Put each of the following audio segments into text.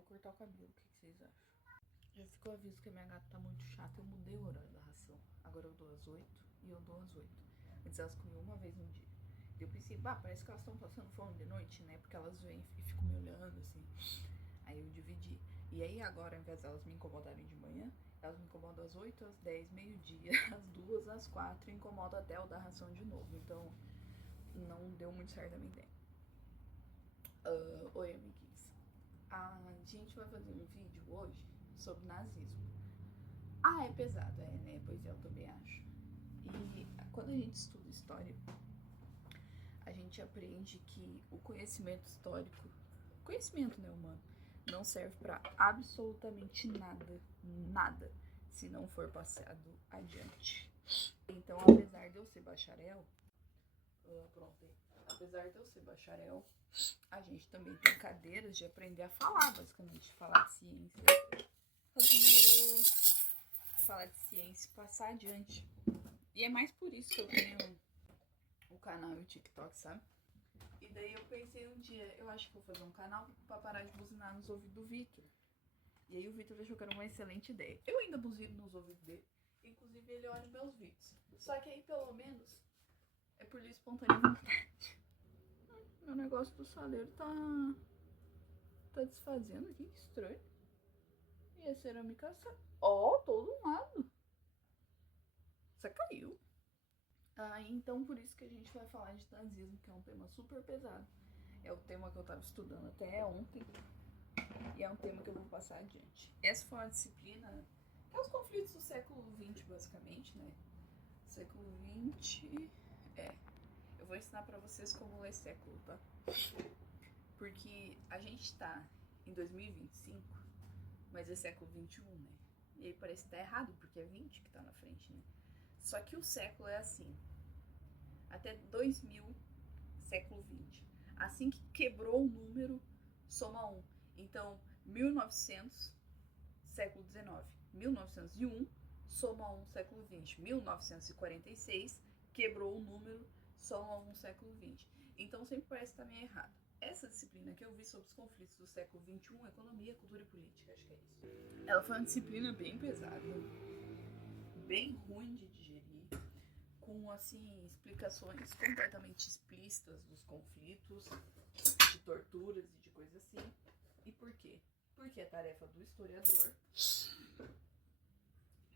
vou cortar o cabelo, o que vocês acham? Já ficou aviso que a minha gata tá muito chata, eu mudei o horário da ração. Agora eu dou às 8 e eu dou às 8. Antes elas comiam uma vez no dia. Eu pensei, parece que elas estão passando fome de noite, né? Porque elas vêm e ficam me olhando, assim. Aí eu dividi. E aí agora, ao invés delas me incomodarem de manhã, elas me incomodam às 8, às 10, meio-dia, às 2, às 4 e incomodam até eu dar ração de novo. Então, não deu muito certo a minha ideia. Oi, amiguinhos. A gente vai fazer um vídeo hoje sobre nazismo. É pesado, né? Pois é, eu também acho. E quando a gente estuda história, a gente aprende que o conhecimento histórico, conhecimento, né, humano, não serve pra absolutamente nada, se não for passado adiante. Então, apesar de eu ser bacharel, a gente também tem cadeiras de aprender a falar, basicamente, falar de ciência, falar de ciência e passar adiante. E é mais por isso que eu tenho o canal e o TikTok, sabe? E daí eu pensei um dia, eu acho que vou fazer um canal pra parar de buzinar nos ouvidos do Victor. E aí o Victor achou que era uma excelente ideia. Eu ainda buzino nos ouvidos dele, inclusive ele olha meus vídeos. Só que aí pelo menos é por livre espontânea vontade. Meu negócio do saleiro tá desfazendo aqui, que estranho. E a cerâmica todo lado. Você caiu. Então por isso que a gente vai falar de nazismo, que é um tema super pesado. É o tema que eu tava estudando até ontem. E é um tema que eu vou passar adiante. Essa foi uma disciplina que é os conflitos do século XX, basicamente, né? Século XX. Eu vou ensinar pra vocês como ler século, tá? Porque a gente tá em 2025, mas é século XXI, né? E aí parece que tá errado, porque é 20 que tá na frente, né? Só que o século é assim. Até 2000, século XX. Assim que quebrou o número, soma 1. Então, 1900, século XIX. 1901, soma 1, século XX. 1946, quebrou o número, soma 1, século XX. Então, sempre parece que tá meio errado. Essa disciplina que eu vi sobre os conflitos do século XXI, economia, cultura e política, acho que é isso. Ela foi uma disciplina bem pesada, bem ruim de digerir, com, assim, explicações completamente explícitas dos conflitos, de torturas e de coisas assim. E por quê? Porque é tarefa do historiador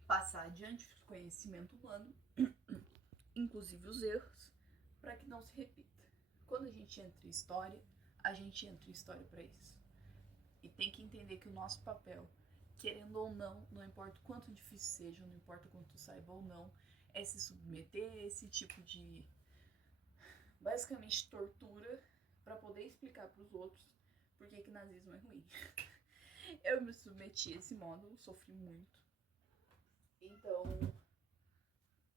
passar adiante o conhecimento humano, inclusive os erros, para que não se repita. Quando a gente entra em história, a gente entra em história para isso. E tem que entender que o nosso papel, querendo ou não, não importa o quanto difícil seja, não importa o quanto saiba ou não, é se submeter a esse tipo de, basicamente, tortura para poder explicar para os outros por que nazismo é ruim. Eu me submeti a esse modo, sofri muito. Então,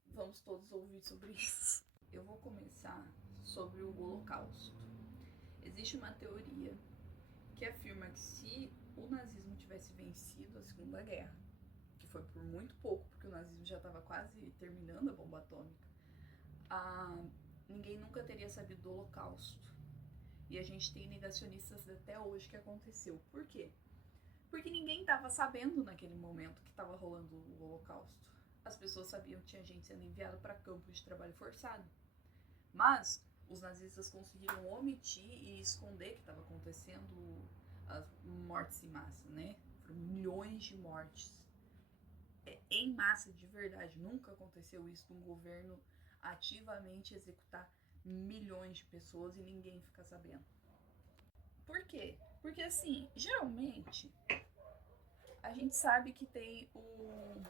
vamos todos ouvir sobre isso. Eu vou começar sobre o Holocausto. Existe uma teoria que afirma que se o nazismo tivesse vencido a Segunda Guerra, que foi por muito pouco, porque o nazismo já estava quase terminando a bomba atômica, ninguém nunca teria sabido do Holocausto. E a gente tem negacionistas até hoje que aconteceu. Por quê? Porque ninguém estava sabendo naquele momento que estava rolando o Holocausto. As pessoas sabiam que tinha gente sendo enviada para campos de trabalho forçado. Mas os nazistas conseguiram omitir e esconder que estava acontecendo as mortes em massa, né? Foram milhões de mortes. Em massa, de verdade. Nunca aconteceu isso de um governo ativamente executar milhões de pessoas e ninguém ficar sabendo. Por quê? Porque, assim, geralmente, a gente sabe que tem o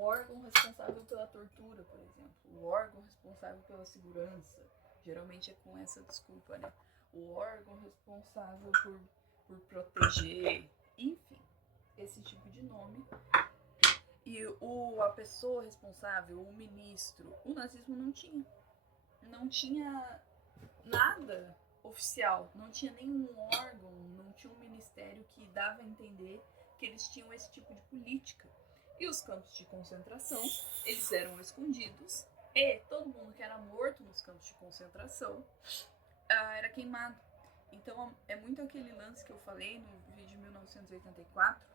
órgão responsável pela tortura, por exemplo. O órgão responsável pela segurança. Geralmente é com essa desculpa, né? O órgão responsável por proteger. Enfim, esse tipo de nome. E a pessoa responsável, o ministro, o nazismo não tinha. Não tinha nada oficial, não tinha nenhum órgão, não tinha um ministério que dava a entender que eles tinham esse tipo de política. E os campos de concentração, eles eram escondidos e todo mundo que era morto nos campos de concentração era queimado. Então é muito aquele lance que eu falei no vídeo de 1984,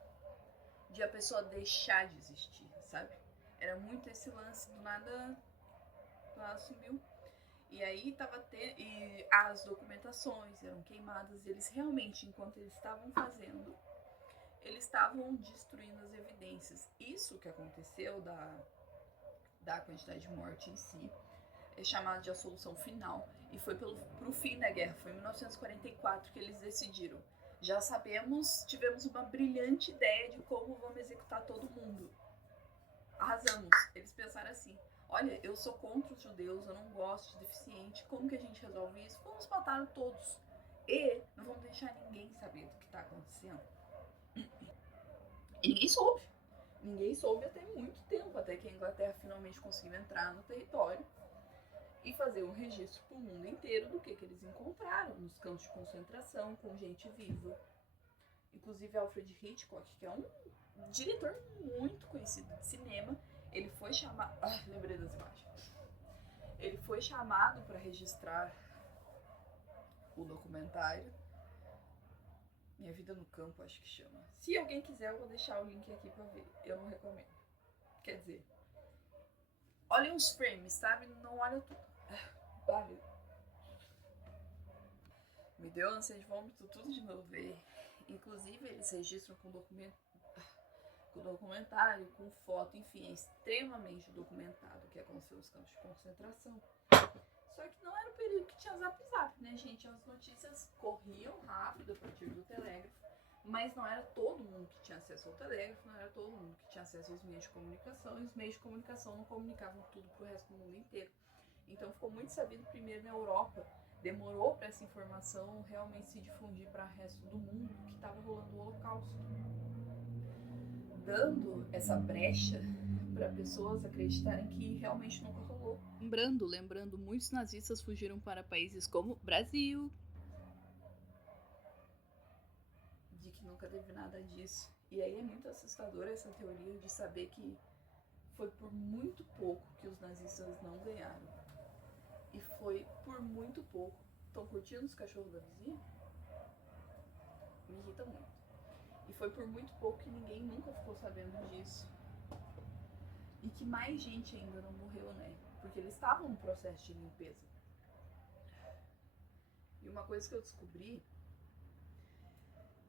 de a pessoa deixar de existir, sabe? Era muito esse lance, do nada ela sumiu. E aí e as documentações eram queimadas, eles realmente, enquanto eles estavam fazendo, eles estavam destruindo as evidências. Isso que aconteceu da quantidade de morte em si é chamado de a solução final, e foi pro fim da guerra. Foi em 1944 que eles decidiram. Já sabemos, tivemos uma brilhante ideia de como vamos executar todo mundo. Arrasamos. Eles pensaram assim: olha, eu sou contra os judeus, eu não gosto de deficiente, como que a gente resolve isso? Vamos matar todos. E não vamos deixar ninguém saber do que está acontecendo. E ninguém soube. Ninguém soube até muito tempo, até que a Inglaterra finalmente conseguiu entrar no território e fazer um registro para o mundo inteiro do que eles encontraram nos campos de concentração, com gente viva. Inclusive Alfred Hitchcock, que é um diretor muito conhecido de cinema, ele foi chamado... lembrei das imagens. Ele foi chamado para registrar o documentário Minha Vida no Campo, acho que chama. Se alguém quiser, eu vou deixar o link aqui para ver. Eu não recomendo. Quer dizer, olha uns frames, sabe? Não olha tudo. Vale. Me deu ânsia de vômito tudo de novo. Inclusive, eles registram com documentário, com foto, enfim, é extremamente documentado o que aconteceu nos campos de concentração. Só que não era o período que tinha Zap Zap, né, gente? As notícias corriam rápido a partir do telégrafo, mas não era todo mundo que tinha acesso ao telégrafo, não era todo mundo que tinha acesso aos meios de comunicação, e os meios de comunicação não comunicavam tudo pro resto do mundo inteiro. Então ficou muito sabido primeiro na Europa. Demorou para essa informação realmente se difundir para o resto do mundo que estava rolando o Holocausto, dando essa brecha para pessoas acreditarem que realmente nunca rolou. Lembrando, muitos nazistas fugiram para países como Brasil, de que nunca teve nada disso. E aí é muito assustadora essa teoria de saber que foi por muito pouco que os nazistas não ganharam. E foi por muito pouco. Estão curtindo os cachorros da vizinha? Me irrita muito. E foi por muito pouco que ninguém nunca ficou sabendo disso. E que mais gente ainda não morreu, né? Porque eles estavam no processo de limpeza. E uma coisa que eu descobri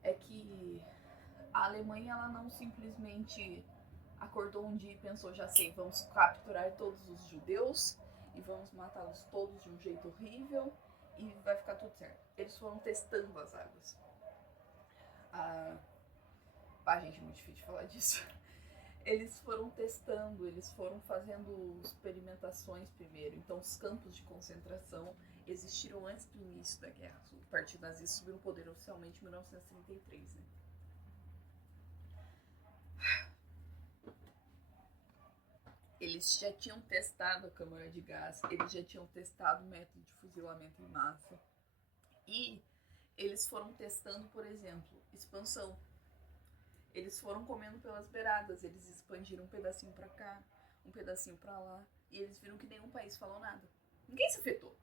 é que a Alemanha, ela não simplesmente acordou um dia e pensou, já sei, vamos capturar todos os judeus e vamos matá-los todos de um jeito horrível e vai ficar tudo certo. Eles foram testando as águas. Gente, é muito difícil de falar disso. Eles foram testando, eles foram fazendo experimentações primeiro. Então, os campos de concentração existiram antes do início da guerra. O Partido Nazista subiu no poder oficialmente em 1933, né? Eles já tinham testado a câmara de gás, eles já tinham testado o método de fuzilamento em massa. E eles foram testando, por exemplo, expansão. Eles foram comendo pelas beiradas, eles expandiram um pedacinho pra cá, um pedacinho pra lá, e eles viram que nenhum país falou nada. Ninguém se afetou.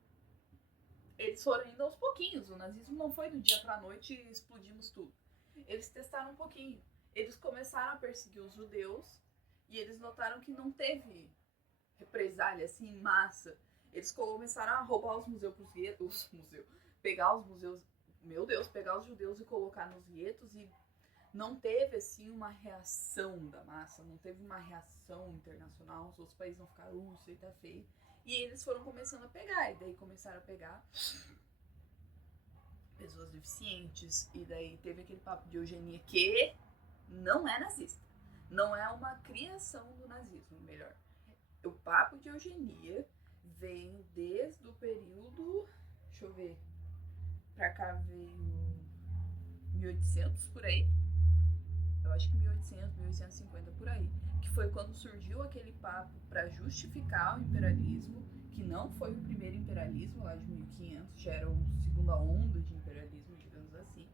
Eles foram indo aos pouquinhos, o nazismo não foi do dia pra noite e explodimos tudo. Eles testaram um pouquinho. Eles começaram a perseguir os judeus, e eles notaram que não teve represália assim em massa. Eles começaram a roubar os museus pros guetos, pegar os museus, pegar os judeus e colocar nos guetos, e não teve assim uma reação da massa, não teve uma reação internacional, os outros países não ficaram, isso aí tá feio. E eles foram começando a pegar, e daí começaram a pegar pessoas deficientes, e daí teve aquele papo de eugenia que não é nazista. Não é uma criação do nazismo, melhor. O papo de eugenia vem desde o período, deixa eu ver, pra cá veio 1800 por aí. Eu acho que 1800, 1850 por aí. Que foi quando surgiu aquele papo para justificar o imperialismo, que não foi o primeiro imperialismo lá de 1500, já era a segunda onda de imperialismo, digamos assim.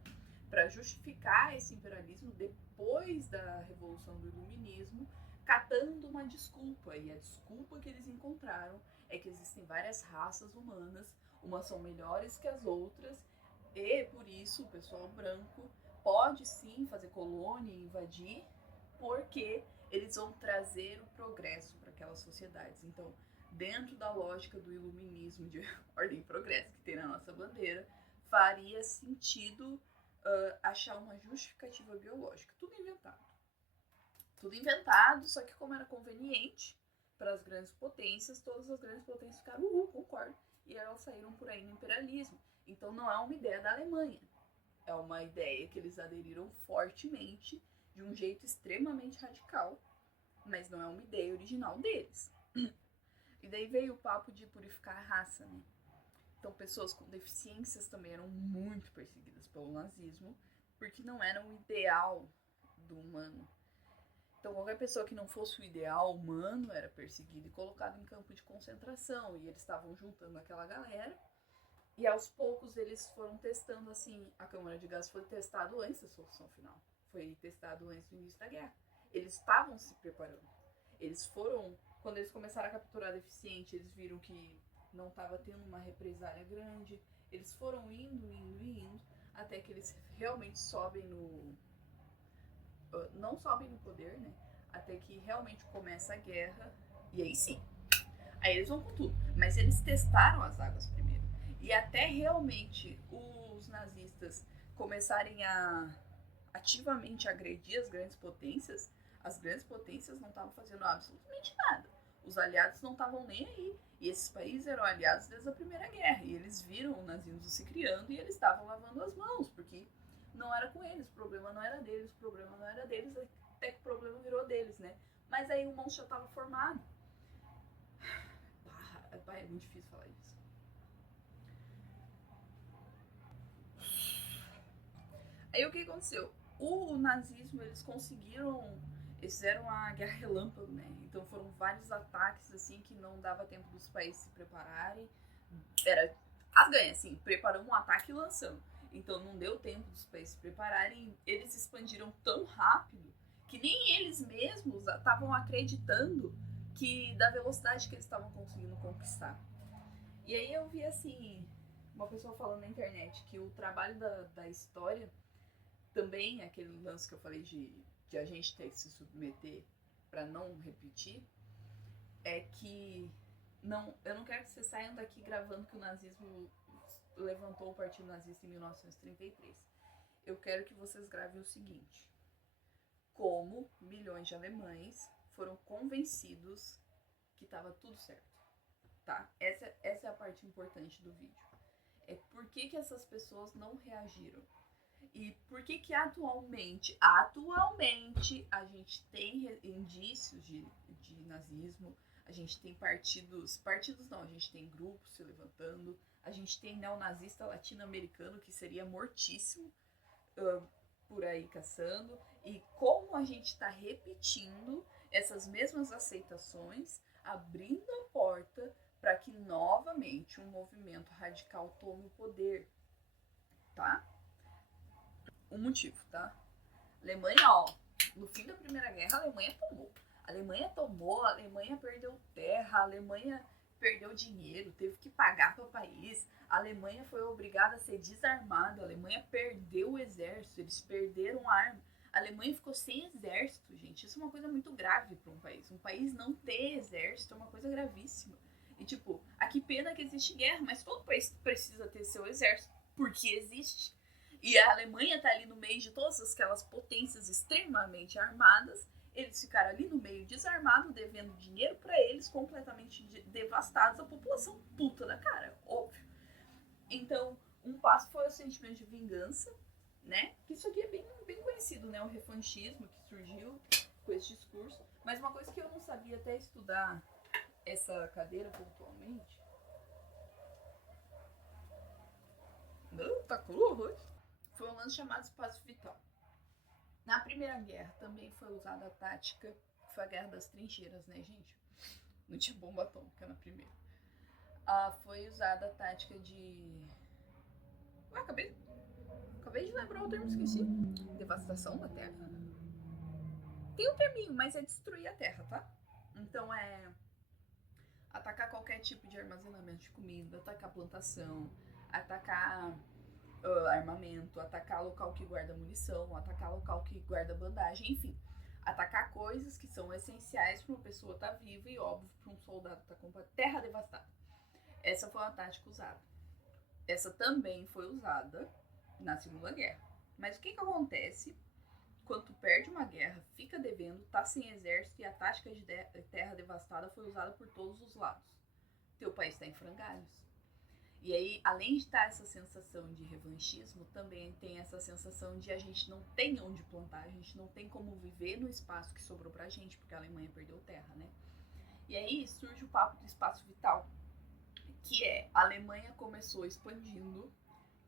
Para justificar esse imperialismo depois da Revolução do Iluminismo, catando uma desculpa. E a desculpa que eles encontraram é que existem várias raças humanas, umas são melhores que as outras, E por isso o pessoal branco pode sim fazer colônia e invadir, porque eles vão trazer o progresso para aquelas sociedades. Então, dentro da lógica do iluminismo de ordem e progresso que tem na nossa bandeira, faria sentido achar uma justificativa biológica. Tudo inventado. Tudo inventado, só que como era conveniente para as grandes potências, todas as grandes potências ficaram, concordo, e elas saíram por aí no imperialismo. Então não é uma ideia da Alemanha, é uma ideia que eles aderiram fortemente, de um jeito extremamente radical, mas não é uma ideia original deles. E daí veio o papo de purificar a raça, né? Então pessoas com deficiências também eram muito perseguidas pelo nazismo, porque não era um ideal do humano. Então qualquer pessoa que não fosse o ideal humano era perseguida e colocada em campo de concentração. E eles estavam juntando aquela galera. E aos poucos eles foram testando, assim, a câmara de gás foi testado antes da solução final. Foi testado antes do início da guerra. Eles estavam se preparando. Eles foram, quando eles começaram a capturar deficiente, eles viram que não estava tendo uma represália grande. Eles foram indo, até que eles realmente sobem no... Não sobem no poder, né? Até que realmente começa a guerra. E aí sim, aí eles vão com tudo. Mas eles testaram as águas primeiro. E até realmente os nazistas começarem a ativamente agredir as grandes potências não estavam fazendo absolutamente nada. Os aliados não estavam nem aí. E esses países eram aliados desde a Primeira Guerra. E eles viram o nazismo se criando e eles estavam lavando as mãos, porque não era com eles, o problema não era deles, até que o problema virou deles, né? Mas aí o monstro já estava formado. É muito difícil falar isso. Aí o que aconteceu? O nazismo, eles fizeram a guerra relâmpago, né? Então foram vários ataques, assim, que não dava tempo dos países se prepararem. Era as ganhas, assim, preparamos um ataque e lançamos. Então não deu tempo dos países se prepararem. Eles expandiram tão rápido que nem eles mesmos estavam acreditando que da velocidade que eles estavam conseguindo conquistar. E aí eu vi, assim, uma pessoa falando na internet que o trabalho da história também, aquele lance que eu falei de a gente ter que se submeter para não repetir, é que eu não quero que vocês saiam daqui gravando que o nazismo levantou o Partido Nazista em 1933. Eu quero que vocês gravem o seguinte: como milhões de alemães foram convencidos que estava tudo certo, tá? Essa é a parte importante do vídeo. É por que essas pessoas não reagiram. E por que atualmente a gente tem indícios de nazismo, a gente tem partidos não, a gente tem grupos se levantando, a gente tem neonazista latino-americano que seria mortíssimo por aí caçando, e como a gente está repetindo essas mesmas aceitações, abrindo a porta para que novamente um movimento radical tome o poder, tá? Um motivo, tá? Alemanha, ó, no fim da Primeira Guerra, a Alemanha tomou, a Alemanha perdeu terra, a Alemanha perdeu dinheiro, teve que pagar para o país, a Alemanha foi obrigada a ser desarmada, a Alemanha perdeu o exército, eles perderam a arma, a Alemanha ficou sem exército, gente, isso é uma coisa muito grave para um país não ter exército é uma coisa gravíssima, e tipo, que pena que existe guerra, mas todo país precisa ter seu exército, porque existe. E a Alemanha tá ali no meio de todas aquelas potências extremamente armadas. Eles ficaram ali no meio desarmados, devendo dinheiro para eles, completamente devastados, a população puta da cara, óbvio. Então, um passo foi o sentimento de vingança, né? Isso aqui é bem conhecido, né? O revanchismo que surgiu com esse discurso. Mas uma coisa que eu não sabia até estudar essa cadeira pontualmente. Não, tá cru hoje. Foi um lance chamado espaço vital. Na Primeira Guerra também foi usada a tática, que foi a Guerra das Trincheiras, né, gente? Não tinha bomba atômica na primeira. Foi usada a tática de... acabei de lembrar o termo, esqueci. Devastação da terra. Tem um terminho, mas é destruir a terra, tá? Então é atacar qualquer tipo de armazenamento de comida, atacar plantação, atacar armamento, atacar local que guarda munição, atacar local que guarda bandagem, enfim. Atacar coisas que são essenciais para uma pessoa estar viva e, óbvio, para um soldado estar com a terra devastada. Essa foi uma tática usada. Essa também foi usada na Segunda Guerra. Mas o que acontece quando tu perde uma guerra, fica devendo, tá sem exército e a tática de terra devastada foi usada por todos os lados? Teu país está em frangalhos. E aí, além de estar essa sensação de revanchismo, também tem essa sensação de a gente não tem onde plantar, a gente não tem como viver no espaço que sobrou pra gente, porque a Alemanha perdeu terra, né? E aí surge o papo do espaço vital, que é a Alemanha começou expandindo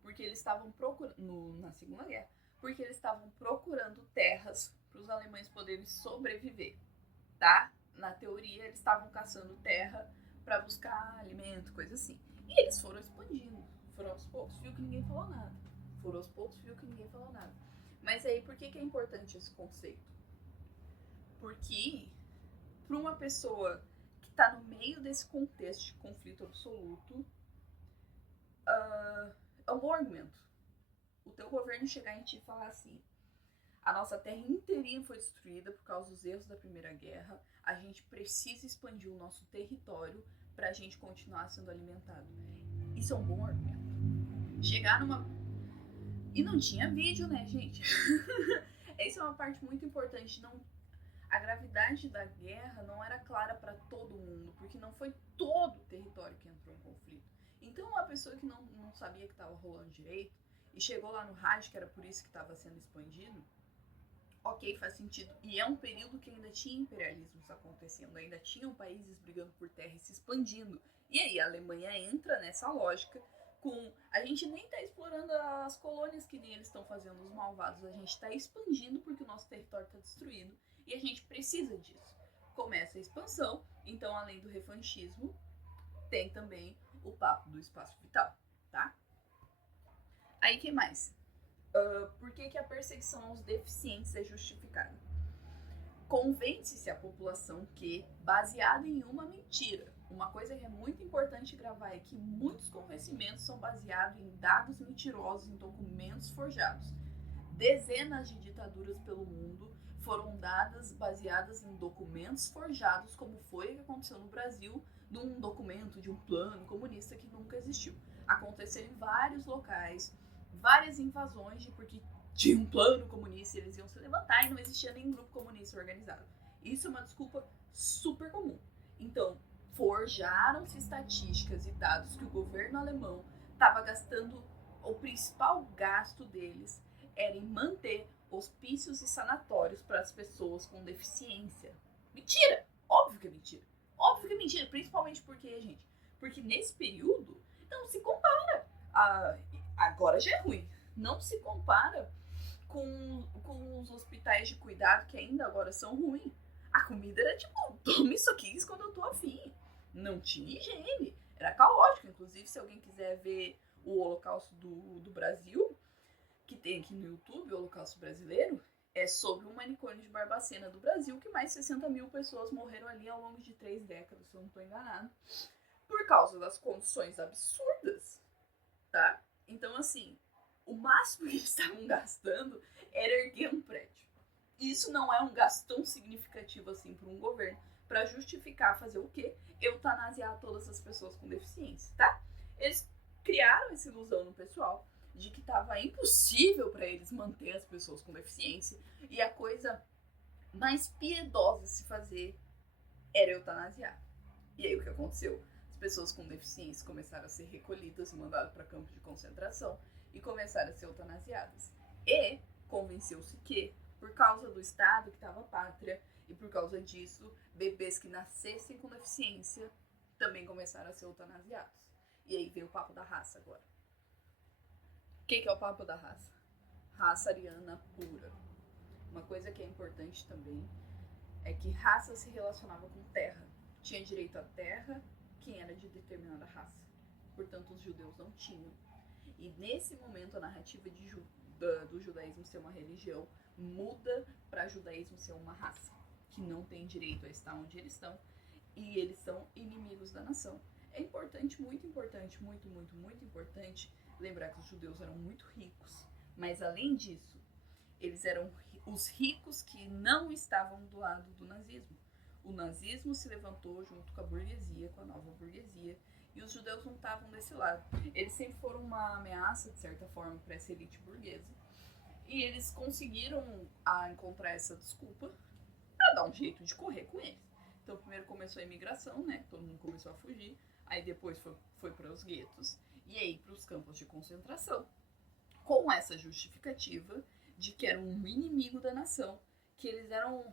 porque eles estavam procurando, na Segunda Guerra, porque eles estavam procurando terras para os alemães poderem sobreviver, tá? Na teoria, eles estavam caçando terra para buscar alimento, coisa assim. E eles foram expandindo, foram aos poucos, viu que ninguém falou nada. Foram aos poucos, viu que ninguém falou nada. Mas aí, por que é importante esse conceito? Porque, para uma pessoa que está no meio desse contexto de conflito absoluto, é um bom argumento. O teu governo chegar em ti e falar assim: a nossa terra inteirinha foi destruída por causa dos erros da Primeira Guerra, a gente precisa expandir o nosso território para a gente continuar sendo alimentado. Isso é um bom argumento. Chegar numa... E não tinha vídeo, né, gente? Essa é uma parte muito importante. Não... A gravidade da guerra não era clara para todo mundo, porque não foi todo o território que entrou em conflito. Então, uma pessoa que não sabia que estava rolando direito e chegou lá no rádio, que era por isso que estava sendo expandido, ok, faz sentido. E é um período que ainda tinha imperialismos acontecendo, ainda tinham países brigando por terra e se expandindo. E aí a Alemanha entra nessa lógica com... A gente nem tá explorando as colônias que nem eles estão fazendo, os malvados. A gente tá expandindo porque o nosso território tá destruído e a gente precisa disso. Começa a expansão, então além do revanchismo, tem também o papo do espaço vital, tá? Aí, que mais? Por que a perseguição aos deficientes é justificada? Convence-se a população que, baseado em uma mentira, uma coisa que é muito importante gravar é que muitos convencimentos são baseados em dados mentirosos, em documentos forjados. Dezenas de ditaduras pelo mundo foram dadas baseadas em documentos forjados, como foi o que aconteceu no Brasil, de um documento, de um plano comunista que nunca existiu. Aconteceu em vários locais, várias invasões, porque tinha um plano comunista e eles iam se levantar e não existia nenhum grupo comunista organizado. Isso é uma desculpa super comum. Então, forjaram-se estatísticas e dados que o governo alemão estava gastando, o principal gasto deles era em manter hospícios e sanatórios para as pessoas com deficiência. Mentira! Óbvio que é mentira. Óbvio que é mentira, principalmente porque, gente, porque nesse período não se compara. Agora já é ruim. Não se compara com os hospitais de cuidado que ainda agora são ruins. A comida era tipo, toma isso aqui quando eu tô afim. Não tinha higiene. Era caótico. Inclusive, se alguém quiser ver o Holocausto do Brasil, que tem aqui no YouTube, o Holocausto Brasileiro, é sobre o manicômio de Barbacena do Brasil, que mais de 60 mil pessoas morreram ali ao longo de 3 décadas, se eu não estou enganado, por causa das condições absurdas, tá? Então, assim, o máximo que eles estavam gastando era erguer um prédio. Isso não é um gasto tão significativo assim para um governo, para justificar fazer o quê? Eutanasiar todas as pessoas com deficiência, tá? Eles criaram essa ilusão no pessoal de que estava impossível para eles manter as pessoas com deficiência e a coisa mais piedosa a se fazer era eutanasiar. E aí o que aconteceu? As pessoas com deficiência começaram a ser recolhidas, mandadas para campos de concentração e começaram a ser eutanasiadas. E convenceu-se que, por causa do Estado que estava pátria e por causa disso, bebês que nascessem com deficiência também começaram a ser eutanasiados. E aí veio o papo da raça agora. O que é o papo da raça? Raça ariana pura. Uma coisa que é importante também é que raça se relacionava com terra. Tinha direito à terra quem era de determinada raça. Portanto, os judeus não tinham. E nesse momento, a narrativa do judaísmo ser uma religião muda para o judaísmo ser uma raça, que não tem direito a estar onde eles estão, e eles são inimigos da nação. É importante, muito importante, muito, muito, muito importante lembrar que os judeus eram muito ricos, mas além disso, eles eram os ricos que não estavam do lado do nazismo. O nazismo se levantou junto com a burguesia, com a nova burguesia, e os judeus não estavam desse lado. Eles sempre foram uma ameaça, de certa forma, para essa elite burguesa. E eles conseguiram encontrar essa desculpa para dar um jeito de correr com eles. Então, primeiro começou a imigração, né? Todo mundo começou a fugir. Aí depois foi para os guetos. E aí para os campos de concentração. Com essa justificativa de que eram um inimigo da nação, que eles eram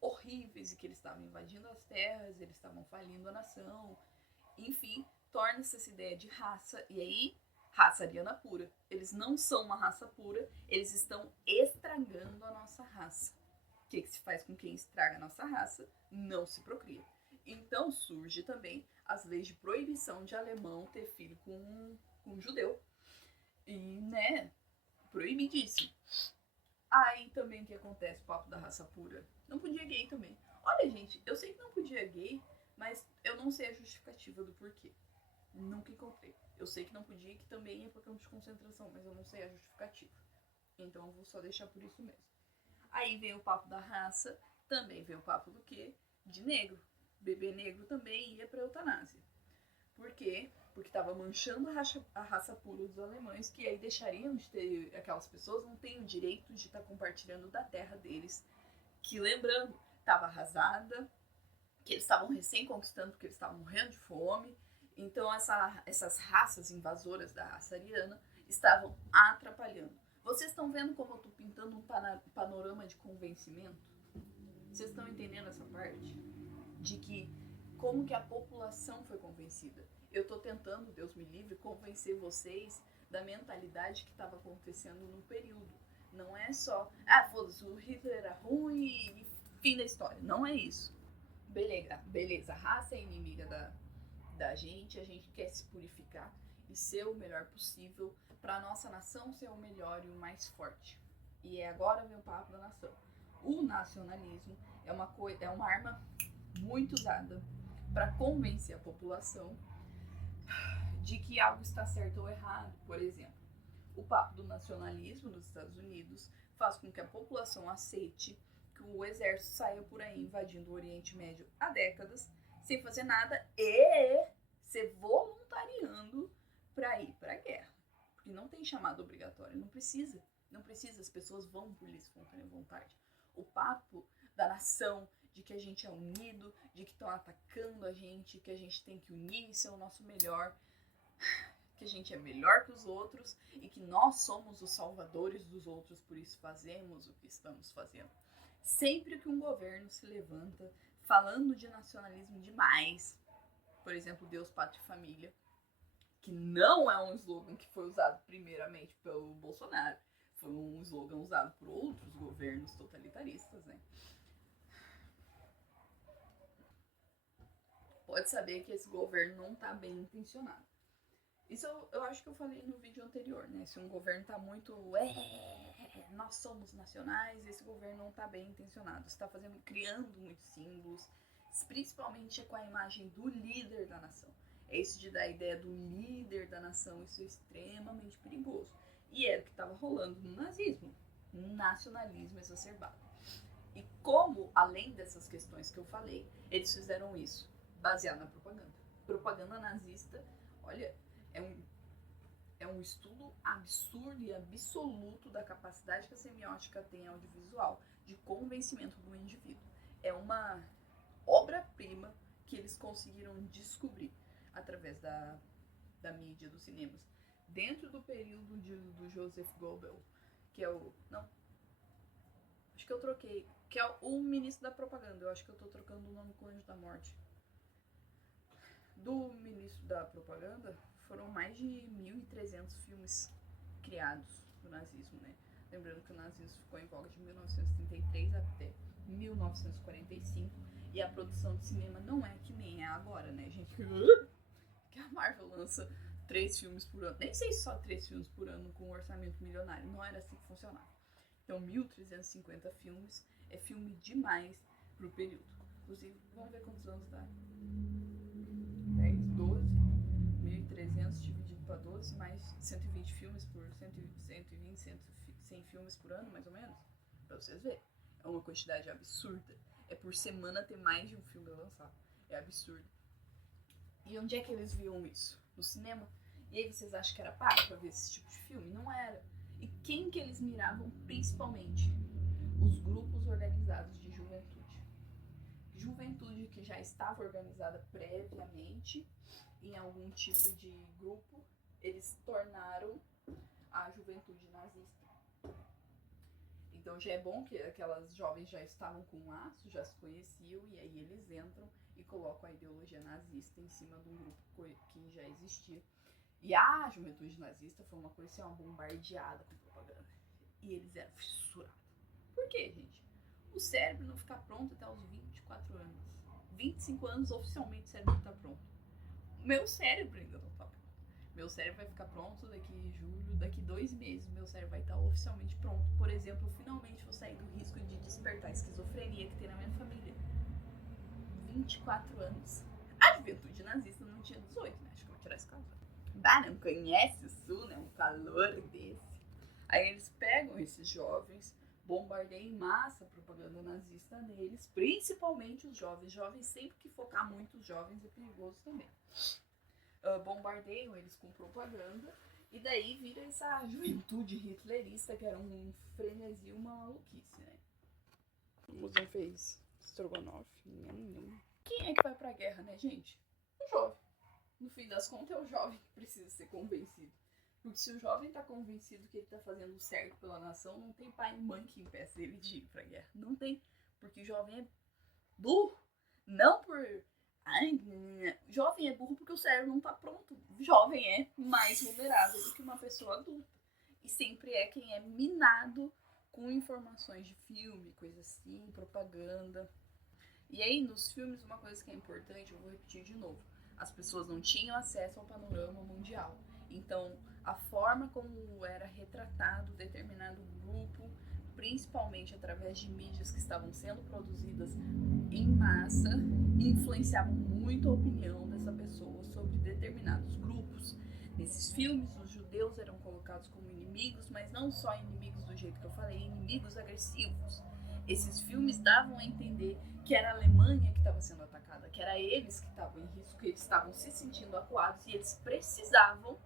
horríveis e que eles estavam invadindo as terras, eles estavam falindo a nação. Enfim, torna-se essa ideia de raça. E aí, raça ariana pura. Eles não são uma raça pura, eles estão estragando a nossa raça. O que se faz com quem estraga a nossa raça? Não se procria. Então surge também as leis de proibição de alemão ter filho com um judeu. E, né, proibidíssimo. Aí também o que acontece, o papo da raça pura? Não podia gay também. Olha, gente, eu sei que não podia gay, mas eu não sei a justificativa do porquê. Nunca encontrei. Eu sei que não podia, que também ia para campo de concentração, mas eu não sei a justificativa. Então eu vou só deixar por isso mesmo. Aí vem o papo da raça, também vem o papo do quê? De negro. Bebê negro também ia para eutanásia. Por quê? Porque estava manchando a raça pura dos alemães, que aí deixariam de ter, aquelas pessoas não têm o direito de estar compartilhando da terra deles, que lembrando, estava arrasada, que eles estavam recém-conquistando porque eles estavam morrendo de fome. Então essas raças invasoras da raça ariana estavam atrapalhando. Vocês estão vendo como eu estou pintando um panorama de convencimento? Vocês estão entendendo essa parte? De que como que a população foi convencida. Eu estou tentando, Deus me livre, convencer vocês da mentalidade que estava acontecendo no período. Não é só, foda-se, o Hitler era ruim e fim da história. Não é isso. Beleza, a raça é inimiga da gente, a gente quer se purificar e ser o melhor possível para a nossa nação ser o melhor e o mais forte. E agora vem o papo da nação. O nacionalismo é uma arma muito usada para convencer a população de que algo está certo ou errado. Por exemplo, o papo do nacionalismo nos Estados Unidos faz com que a população aceite que o exército saia por aí invadindo o Oriente Médio há décadas, sem fazer nada e se voluntariando para ir para a guerra. Porque não tem chamado obrigatório, não precisa, as pessoas vão por livre espontânea vontade. O papo da nação, de que a gente é unido, de que estão atacando a gente, que a gente tem que unir e ser o nosso melhor, que a gente é melhor que os outros e que nós somos os salvadores dos outros, por isso fazemos o que estamos fazendo. Sempre que um governo se levanta falando de nacionalismo demais, por exemplo, Deus, Pátria e Família, que não é um slogan que foi usado primeiramente pelo Bolsonaro, foi um slogan usado por outros governos totalitaristas, né? Pode saber que esse governo não está bem intencionado. Isso eu acho que eu falei no vídeo anterior, né? Se um governo tá muito, nós somos nacionais, esse governo não tá bem intencionado. Está criando muitos símbolos, principalmente com a imagem do líder da nação. É isso de dar a ideia do líder da nação, isso é extremamente perigoso. E era o que estava rolando no nazismo, um nacionalismo exacerbado. E como, além dessas questões que eu falei, eles fizeram isso, baseado na propaganda. Propaganda nazista, olha, é um estudo absurdo e absoluto da capacidade que a semiótica tem audiovisual de convencimento do indivíduo. É uma obra-prima que eles conseguiram descobrir através da mídia, dos cinemas. Dentro do período do Joseph Goebbels, que é o... Não, acho que eu troquei. Que é o ministro da propaganda. Eu acho que eu tô trocando o nome com o Anjo da Morte. Do ministro da propaganda, foram mais de 1.300 filmes criados do nazismo, né? Lembrando que o nazismo ficou em voga de 1933 até 1945. E a produção de cinema não é que nem é agora, né, gente? Que a Marvel lança 3 filmes por ano. Nem sei se só 3 filmes por ano com um orçamento milionário. Não era assim que funcionava. Então, 1.350 filmes é filme demais pro período. Inclusive, vamos ver quantos anos dá. 10, 12, 1.300 dividido para 12, mais 120 filmes por 120, 100 filmes por ano, mais ou menos. Pra vocês verem. É uma quantidade absurda. É por semana ter mais de um filme lançado. É absurdo. E onde é que eles viam isso? No cinema? E aí vocês acham que era pago pra ver esse tipo de filme? Não era. E quem que eles miravam principalmente? Os grupos organizados de juventude. Juventude que já estava organizada previamente em algum tipo de grupo, eles tornaram a juventude nazista. Então já é bom que aquelas jovens já estavam com laço, já se conheciam, e aí eles entram e colocam a ideologia nazista em cima de um grupo que já existia. E a juventude nazista foi uma coisa assim, uma bombardeada com propaganda. E eles eram fissurados. Por quê, gente? O cérebro não fica pronto até os 24 anos. 25 anos, oficialmente, o cérebro está pronto. O meu cérebro ainda não está pronto. Meu cérebro vai ficar pronto daqui em julho, daqui 2 meses. Meu cérebro vai estar oficialmente pronto. Por exemplo, eu finalmente vou sair do risco de despertar a esquizofrenia que tem na minha família. 24 anos. A juventude nazista não tinha 18, né? Acho que eu vou tirar esse caso. Bah, não conhece o Sul, né? Um calor desse. Aí eles pegam esses jovens, bombardeiam em massa a propaganda nazista neles, principalmente os jovens. Jovens, sempre que focar muito os jovens é perigoso também. Bombardeiam eles com propaganda, e daí vira essa juventude hitlerista, que era um frenesi, uma maluquice, né? O museu fez estrogonofe. Quem é que vai pra guerra, né, gente? O jovem. No fim das contas, é o jovem que precisa ser convencido. Porque se o jovem tá convencido que ele tá fazendo certo pela nação, não tem pai e mãe que impeça ele de ir pra guerra. Não tem. Porque o jovem é burro. Não por... jovem é burro porque o cérebro não tá pronto. O jovem é mais vulnerável do que uma pessoa adulta. E sempre é quem é minado com informações de filme, coisa assim, propaganda. E aí, nos filmes, uma coisa que é importante, eu vou repetir de novo. As pessoas não tinham acesso ao panorama mundial. Então, a forma como era retratado determinado grupo, principalmente através de mídias que estavam sendo produzidas em massa, influenciavam muito a opinião dessa pessoa sobre determinados grupos. Nesses filmes, os judeus eram colocados como inimigos, mas não só inimigos do jeito que eu falei, inimigos agressivos. Esses filmes davam a entender que era a Alemanha que estava sendo atacada, que era eles que estavam em risco, que eles estavam se sentindo acuados e eles precisavam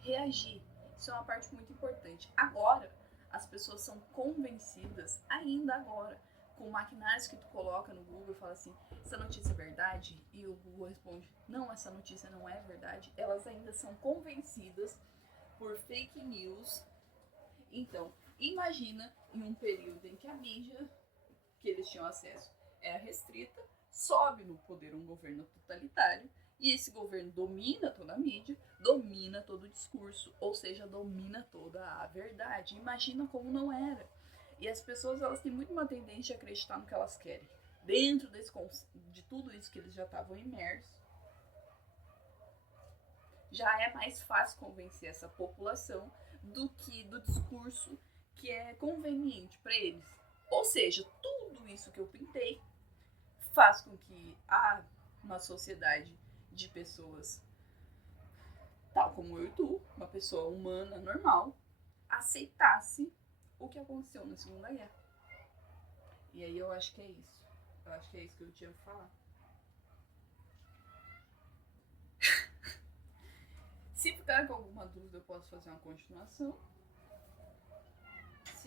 reagir. Isso é uma parte muito importante. Agora, as pessoas são convencidas, ainda agora, com maquinários que tu coloca no Google e fala assim, essa notícia é verdade? E o Google responde, não, essa notícia não é verdade. Elas ainda são convencidas por fake news. Então, imagina em um período em que a mídia que eles tinham acesso era restrita, sobe no poder um governo totalitário, e esse governo domina toda a mídia, domina todo o discurso, ou seja, domina toda a verdade. Imagina como não era. E as pessoas, elas têm muito uma tendência a acreditar no que elas querem. Dentro de tudo isso que eles já estavam imersos, já é mais fácil convencer essa população do que do discurso que é conveniente para eles. Ou seja, tudo isso que eu pintei faz com que uma sociedade de pessoas tal como eu e tu, uma pessoa humana, normal, aceitasse o que aconteceu na Segunda Guerra. E aí eu acho que é isso. Eu acho que é isso que eu tinha que falar. Se ficar com alguma dúvida, eu posso fazer uma continuação.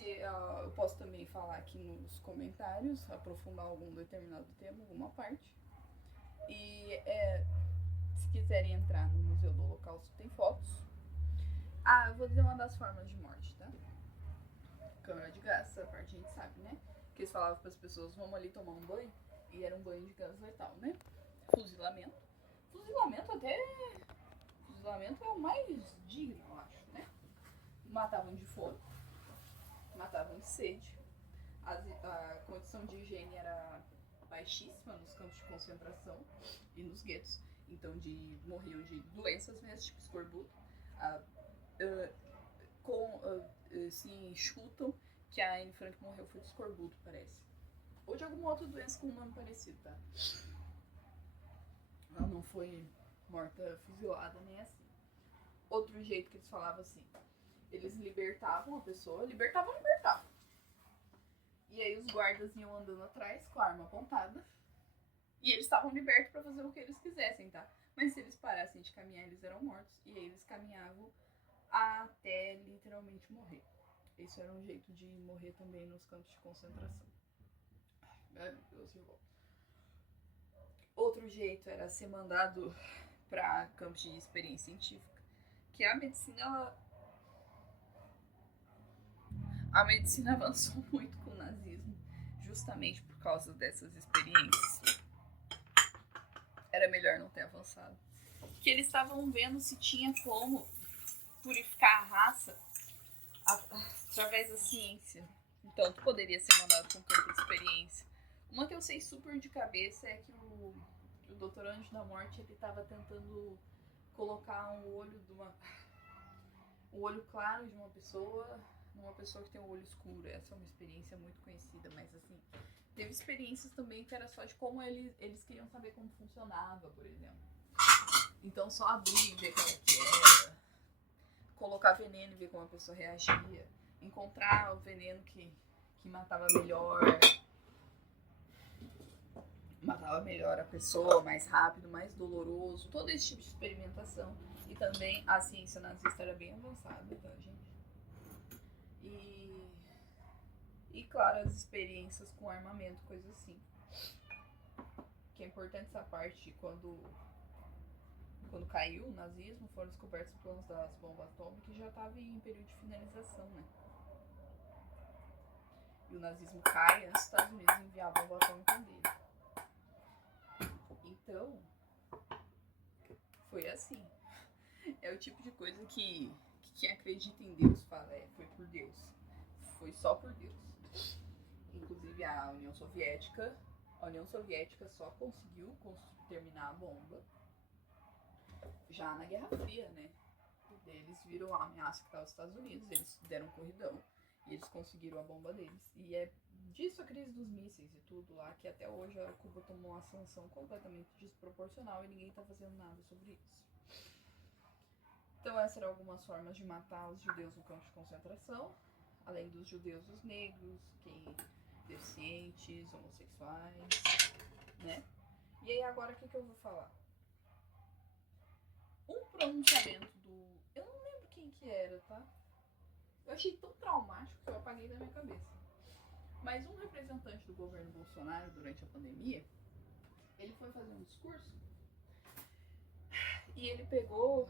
Eu posso também falar aqui nos comentários, aprofundar algum determinado tema, alguma parte. E se quiserem entrar no Museu do Holocausto, tem fotos. Eu vou dizer uma das formas de morte, tá? Câmara de gás, essa parte a gente sabe, né? Que eles falavam para as pessoas, vamos ali tomar um banho. E era um banho de gás letal, né? Fuzilamento. Fuzilamento é o mais digno, eu acho, né? Matavam de fome. Matavam de sede. A condição de higiene era baixíssima nos campos de concentração e nos guetos. Então morriam de doenças mesmo, tipo escorbuto. Se chutam que a Anne Frank morreu foi de escorbuto, parece. Ou de alguma outra doença com um nome parecido, tá? Ela não foi morta fuzilada nem assim. Outro jeito que eles falavam assim, eles libertavam a pessoa, libertavam. E aí os guardas iam andando atrás com a arma apontada. E eles estavam libertos pra fazer o que eles quisessem, tá? Mas se eles parassem de caminhar, eles eram mortos. E aí eles caminhavam até literalmente morrer. Esse era um jeito de morrer também nos campos de concentração. Ai, meu Deus, eu vou. Outro jeito era ser mandado pra campos de experiência científica. Que a medicina, a medicina avançou muito com o nazismo, justamente por causa dessas experiências. Era melhor não ter avançado. Porque eles estavam vendo se tinha como purificar a raça através da ciência. Então, tu poderia ser mandado para um campo de experiência. Uma que eu sei super de cabeça é que o Dr. Anjo da Morte, ele estava tentando colocar um olho claro de uma pessoa numa pessoa que tem um olho escuro. Essa é uma experiência muito conhecida, mas assim, teve experiências também que era só de como eles queriam saber como funcionava, por exemplo. Então só abrir e ver qual que era, colocar veneno e ver como a pessoa reagia, encontrar o veneno que matava melhor a pessoa, mais rápido, mais doloroso, todo esse tipo de experimentação. E também a ciência nazista era bem avançada, tá, gente? E claro, as experiências com armamento, coisas assim. Que é importante essa parte, quando caiu o nazismo, foram descobertos os planos das bombas atômicas, que já estava em período de finalização, né? E o nazismo cai antes dos Estados Unidos enviar a bomba atômica dele. Então, foi assim. É o tipo de coisa que quem acredita em Deus fala, foi por Deus. Foi só por Deus. Inclusive a União Soviética só conseguiu terminar a bomba já na Guerra Fria, né? Eles viram a ameaça que estava nos Estados Unidos, eles deram um corridão e eles conseguiram a bomba deles. E é disso a crise dos mísseis e tudo lá, que até hoje a Cuba tomou uma sanção completamente desproporcional e ninguém tá fazendo nada sobre isso. Então essas eram algumas formas de matar os judeus no campo de concentração, além dos judeus, os negros, deficientes, homossexuais, né? E aí agora o que eu vou falar? Um pronunciamento eu não lembro quem que era, tá? Eu achei tão traumático que eu apaguei da minha cabeça. Mas um representante do governo Bolsonaro durante a pandemia, ele foi fazer um discurso e ele pegou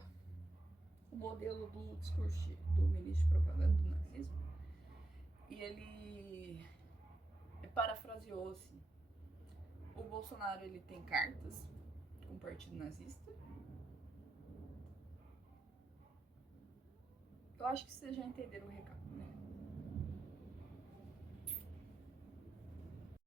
o modelo do discurso do ministro de propaganda do nazismo e ele parafraseou assim: o Bolsonaro, ele tem cartas com o partido nazista. Eu acho que vocês já entenderam o recado, né?